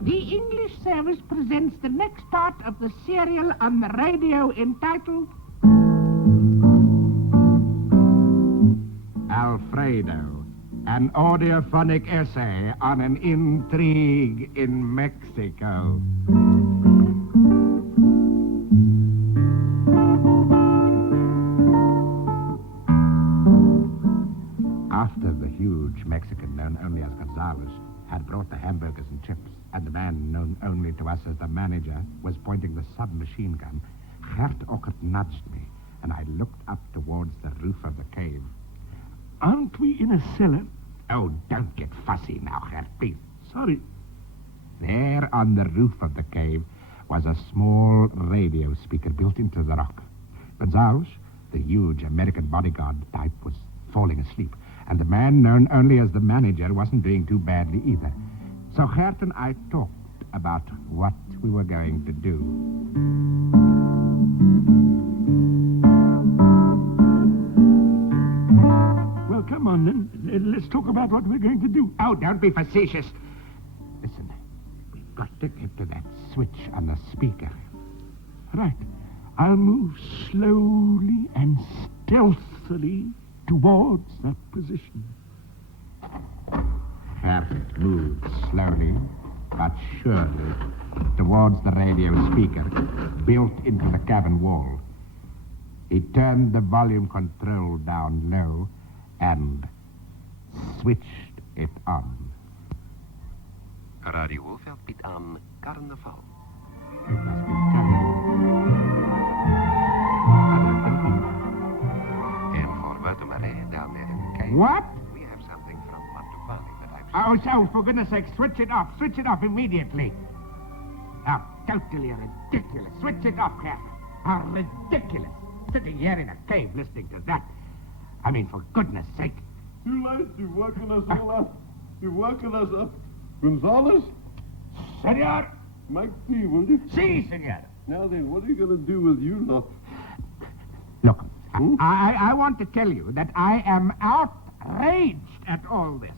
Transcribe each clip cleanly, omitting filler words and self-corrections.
The English service presents the next part of the serial on the radio entitled Alfredo, an audiophonic essay on an intrigue in Mexico. After the huge Mexican known only as Gonzalez had brought the hamburgers and chips, and the man known only to us as the manager was pointing the submachine gun, Gert Ockert nudged me, and I looked up towards the roof of the cave. Aren't we in a cellar? Oh, don't get fussy now, Gert, please. Sorry. There on the roof of the cave was a small radio speaker built into the rock. Gonzalez, the huge American bodyguard type, was falling asleep, and the man known only as the manager wasn't doing too badly either. So Gert and I talked about what we were going to do. Well, come on, then. Let's talk about what we're going to do. Oh, don't be facetious. Listen, we've got to get to that switch on the speaker. Right. I'll move slowly and stealthily towards that position. Gert moved slowly but surely towards the radio speaker built into the cabin wall. He turned the volume control down low and switched it on. Radio Veld biedt aan carnaval. It must be Johnny. En voor Wouter Marais down there in the cave. What? We have something from Montopani that I've Oh, so, for goodness sake, switch it off immediately. Oh, totally ridiculous. Switch it off, Gert. How ridiculous. Sitting here in a cave listening to that. I mean, for goodness sake. Too late, you've woken us all up. You've woken us up. Gonzalez, Senor? make tea, will you? Si, senor. Now then, what are you going to do with you lot? Look, I want to tell you that I am outraged at all this.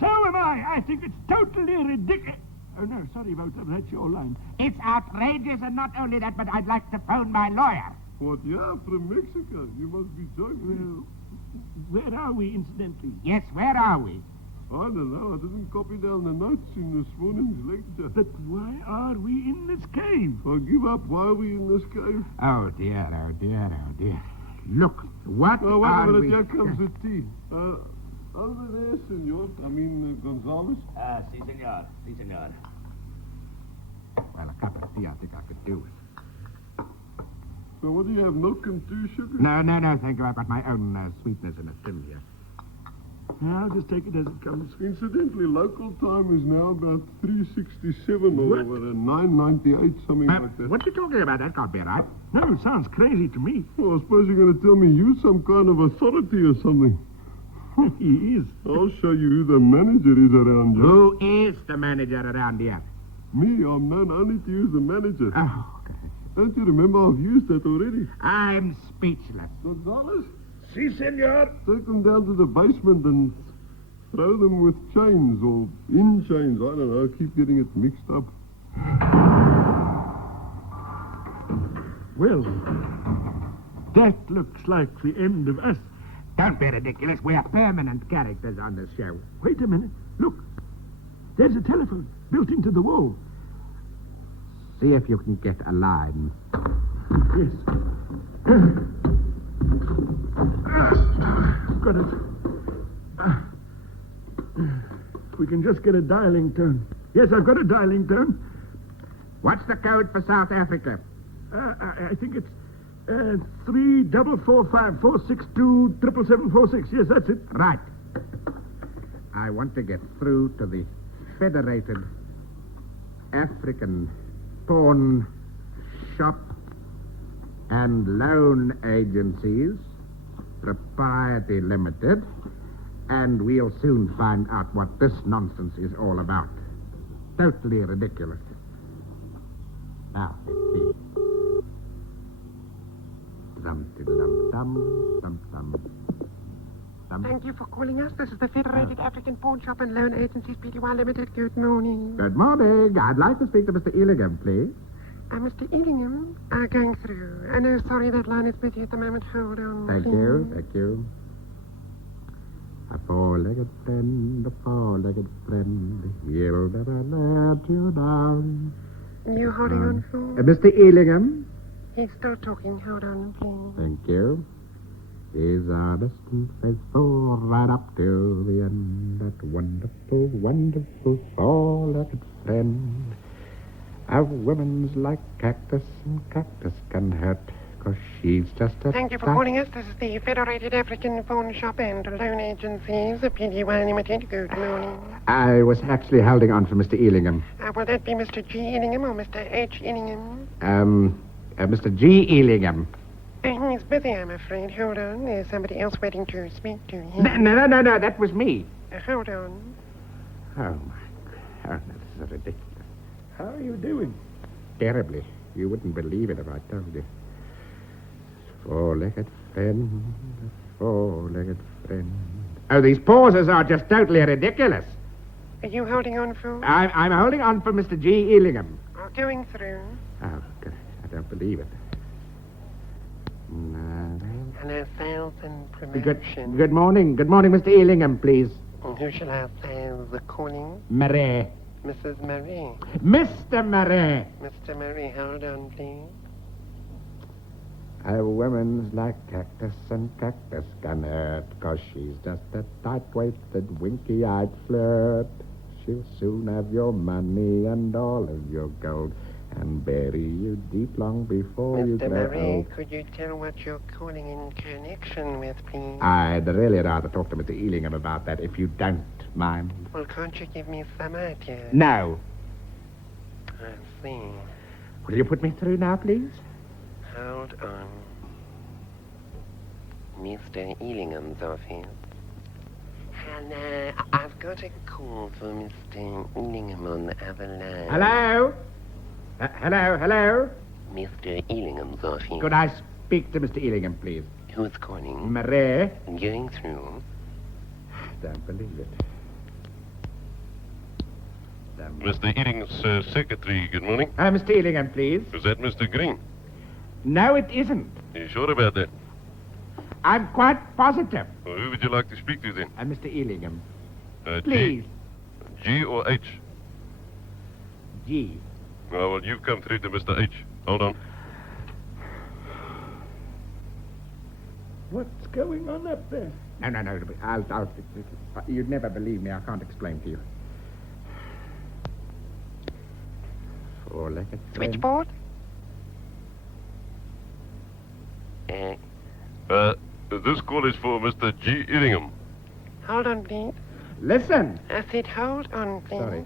So am I. I think it's totally ridiculous. Oh, no, sorry, Wouter, that's your line. It's outrageous, and not only that, but I'd like to phone my lawyer. What, yeah, from Mexico? You must be joking. Well, where are we, incidentally? Yes, where are we? I don't know. I didn't copy down the notes in this morning's lecture. But why are we in this cave? I give up. Why are we in this cave? Oh, dear, oh, dear, oh, dear. Look, what Oh, wait are a minute. we... Here comes the tea. Over there, senor. Gonzalez. Si, senor. Si, senor. Well, a cup of tea I think I could do with. So what do you have, milk and 2 sugar? No, thank you. I've got my own sweetness in a tin here. I'll just take it as it comes. Incidentally, local time is now about 3:67 or What? 9:98, something like that. What are you talking about? That can't be right. No, it sounds crazy to me. Well, I suppose you're going to tell me you're some kind of authority or something. He is. I'll show you who the manager is around here. Who is the manager around here? Me, I'm known only to use the manager. Oh, okay. Don't you remember I've used that already? I'm speechless. Gonzalez, Si, senor. take them down to the basement and throw them with chains or in chains. I don't know. I keep getting it mixed up. Well, that looks like the end of us. Don't be ridiculous. We are permanent characters on this show. Wait a minute. Look. There's a telephone built into the wall. See if you can get a line. Yes. Got it. We can just get a dialing tone. Yes, I've got a dialing tone. What's the code for South Africa? I think it's 34454627746. Yes, that's it. Right. I want to get through to the Federated African Pawn Shop and Loan Agencies, Propriety Limited, and we'll soon find out what this nonsense is all about. Totally ridiculous. Now, let's see. Dum-dum-dum, dum-dum. Thank you for calling us. This is the Federated African Pawn Shop and Loan Agencies, Pty Limited. Good morning. Good morning. I'd like to speak to Mr. Illingham, please. Mr. Illingham, going through. I know, sorry, that line is busy at the moment. Hold on, Thank you. A four-legged friend, he'll never let you down. You holding on for? Mr. Illingham? He's still talking. Hold on, please. Thank you. He's honest and faithful right up to the end. That wonderful, wonderful four-legged friend. A woman's like cactus, and cactus can hurt, 'cause she's just a... Thank you for calling us. This is the Federated African Pawn Shop and Loan Agencies, Pty Limited. Good morning. I was actually holding on for Mr. Illingham. Will that be Mr. G. Illingham or Mr. H. Illingham? Mr. G. Illingham. He's busy, I'm afraid. Hold on. There's somebody else waiting to speak to him. No, that was me. Hold on. Oh, my God. This is ridiculous. How are you doing? Terribly. You wouldn't believe it if I told you. Four-legged friend, four-legged friend. Oh, these pauses are just totally ridiculous. Are you holding on for? I'm holding on for Mr. G. Illingham. Going through. Oh, God, I don't believe it. Hello, sales and promotion. Good morning. Good morning, Mr. Illingham, please. Who shall I say the calling? Marais. Mrs. Marais. Mr. Marais. Mr. Marais, hold on, please. A woman's like cactus, and cactus can hurt, 'cause she's just a tight-waisted, winky-eyed flirt. She'll soon have your money and all of your gold, and bury you deep long before you Mr. grow Marais, old. could you tell what you're calling in connection with, please? I'd really rather talk to Mr. Illingham about that, if you don't mind. Well, can't you give me some idea? No. I see. Will you put me through now, please? Hold on. Mr. Illingham's office. Hello. I've got a call for Mr. Illingham on the other line. Hello? Hello? Mr. Illingham's office. Could I speak to Mr. Illingham, please? Who's calling? Marais? Going through. Don't believe it. Mr. Illingham's secretary, good morning. Mr. Illingham, please. Is that Mr. Green? No, it isn't. Are you sure about that? I'm quite positive. Well, who would you like to speak to then? Mr. Illingham. G- Please. G or H? G. Oh, well, you've come through to Mr. H. Hold on. What's going on up there? No. I'll... You'd never believe me. I can't explain to you. Four-legged friend. Switchboard? This call is for Mr. G. Illingham. Hold on, please. Listen. I said hold on, please. Sorry.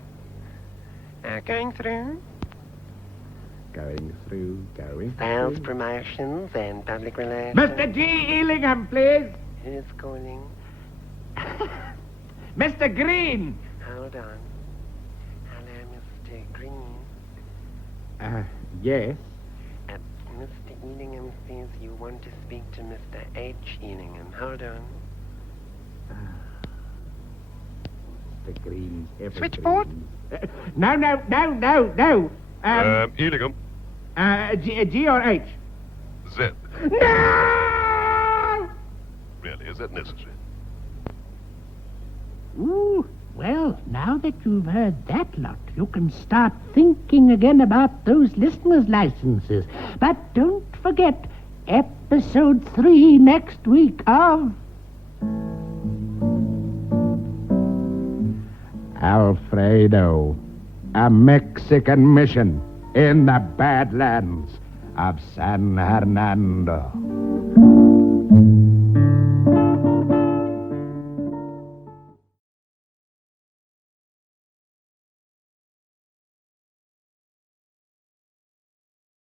Going through. Going through. Sales, promotions, and public relations. Mr. G. Illingham, please. Who's calling? Mr. Green. Hold on. Hello, Mr. Green. Yes. Mr. Illingham says you want to speak to Mr. H. Illingham. Hold on. Mr. Green's everything. Switchboard? No. Illingham. G or H? Z. No! Really, is that necessary? Ooh, well, now that you've heard that lot, you can start thinking again about those listeners' licenses. But don't forget, episode 3 next week of... Alfredo, a Mexican mission in the Badlands of San Hernando.